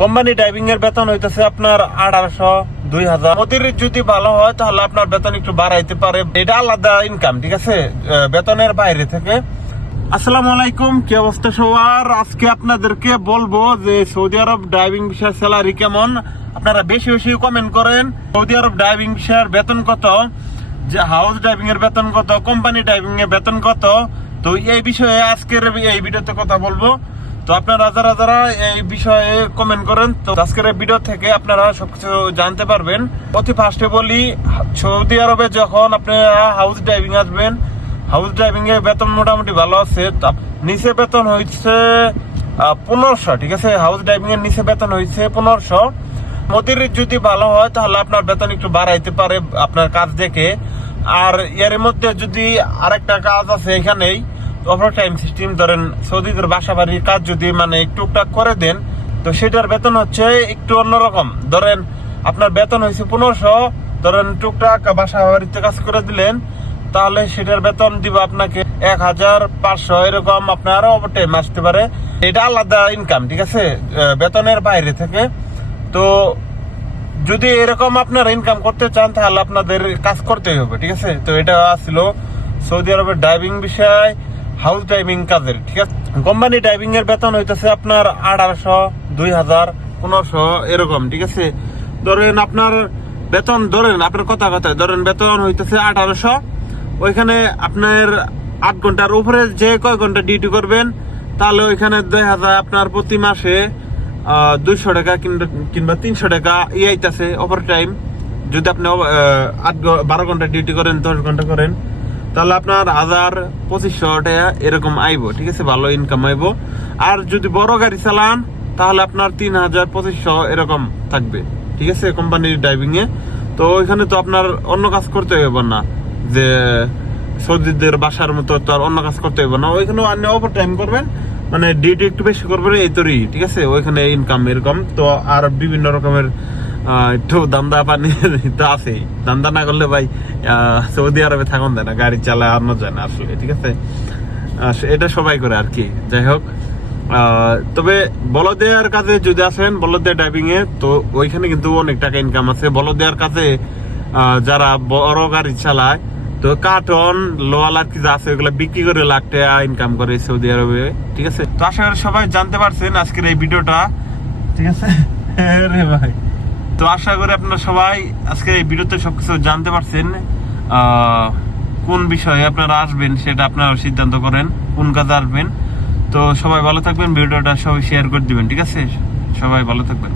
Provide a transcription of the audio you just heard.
Company driving এর বেতন হইতেছে আপনার আঠারোশো দুই হাজার। মোদির যদি ভালো হয়, তাহলে আপনার বেতন একটু বাড়াইতে পারে। এটা আলাদা ইনকাম ঠিক আছে? বেতনের বাইরে থেকে। আসসালামু আলাইকুম, কি অবস্থা সবার? আজকে আপনাদেরকে বলব যে সৌদি আরব ড্রাইভিং বিষয়ের স্যালারি কেমন? আপনারা বেশি বেশি কমেন্ট করেন। সৌদি আরব ড্রাইভিং বিষয়ের বেতন কত? যে হাউস ড্রাইভিং এর বেতন কত? কোম্পানি ড্রাইভিং এর বেতন কত? তো এই বিষয়ে আজকের এই ভিডিওতে কথা বলব। তো আপনারা যারা যারা এই বিষয়ে কমেন্ট করেন, তো আজকের ভিডিও থেকে আপনারা সবকিছু জানতে পারবেন। অতি ফার্স্টে বলি, সৌদি আরবে যখন আপনারা হাউস ড্রাইভিং আসবেন হাউস ড্রাইভিং এর বেতন মোটামুটি ভালো আছে। নিচে বেতন হয়েছে পনেরোশো, ঠিক আছে? হাউস ড্রাইভিং এর নিচে বেতন হয়েছে পনেরোশো। মোদির যদি ভালো হয়, তাহলে আপনার বেতন একটু বাড়াইতে পারে আপনার কাজ দেখে। আর এর মধ্যে যদি আরেকটা কাজ আছে এখানেই ওভার টাইম সিস্টেম ধরেন সৌদিদের বাসা বাড়ির কাজ যদি মানে টুকটাক করে দেন, তো সেটার বেতন হচ্ছে একটু অন্যরকম ধরেন আপনার বেতন হয়েছে পনেরোশো, ধরেন টুকটাক বাসা বাড়িতে কাজ করে দিলেন, তাহলে সেটার বেতন দিব আপনাকে এক হাজার পাঁচশো, এরকম আপনার টাইম আসতে পারে। এটা আলাদা ইনকাম ঠিক আছে? বেতনের বাইরে থেকে। তো যদি এরকম আপনারা ইনকাম করতে চান, তাহলে আপনাদের কাজ করতেই হবে, ঠিক আছে? তো এটা ছিল সৌদি আরবের ড্রাইভিং বিষয়। হাউস ড্রাইভিং কাজের, ঠিক আছে? কোম্পানি ড্রাইভিং এর বেতন হইতেছে আপনার আঠারোশো দুই হাজার পনেরোশো, এরকম, ঠিক আছে? ধরেন আপনার বেতন, ধরেন আপনার কথা কথা ধরেন বেতন হইতেছে আঠারোশো, ওইখানে আপনার আট ঘণ্টার উপরে যে কয় ঘণ্টা ডিউটি করবেন, তাহলে ওইখানে দুই হাজার আপনার প্রতি মাসে দুইশো টাকা কিংবা- তিনশো টাকা ই আইতাছে ওভার টাইম যদি আপনি আট বারো ঘণ্টা ডিউটি করেন, দশ ঘণ্টা করেন তাহলে আপনার হাজার পঁচিশশো টাকা এরকম আইবো, ঠিক আছে? ভালো ইনকাম আইবো। আর যদি বড় গাড়ি চালান, তাহলে আপনার তিন হাজার পঁচিশশো এরকম থাকবে, ঠিক আছে? কোম্পানির ড্রাইভিং এ। তো ওইখানে তো আপনার অন্য কাজ করতে হবে না, যে সৌদিদের বাসার মতো তো আর অন্য কাজ করতে হবে না। ওইখানে আপনি ওভার টাইম করবেন মানে ডিউটি একটু বেশি করবেন, এই তোরই, ঠিক আছে? ওইখানে ইনকাম এরকম। তো আর বিভিন্ন রকমের একটু দান্দা পানি তো আছেই দান্দা না করলে ভাই সৌদি আরবে থাকুন দেয় না, গাড়ি চালায় আনো যায় না আসলে, ঠিক আছে? এটা সবাই করে আর কি, যাই হোক। তবে বলদেয়ার কাজে যদি আসেন বলদেয়া ড্রাইভিং এ, তো ওইখানে কিন্তু অনেক টাকা ইনকাম আছে। বলদেয়ার কাজে যারা বড় গাড়ি চালায়, তো কার্টন লোয়াল আর কি যা আছে, ওগুলো বিক্রি করে লাখ টাকা ইনকাম করে সৌদি আরবে, ঠিক আছে? তো আশা করি সবাই জানতে পারছেন আজকের এই ভিডিওটা, ঠিক আছে? রে ভাই। তো আশা করি আপনারা সবাই আজকের এই ভিডিওতে সবকিছু জানতে পারছেন কোন বিষয়ে আপনারা আসবেন সেটা আপনারা সিদ্ধান্ত করেন, কোন কাজে আসবেন। তো সবাই ভালো থাকবেন, ভিডিওটা সবাই শেয়ার করে দিবেন, ঠিক আছে? সবাই ভালো থাকবেন।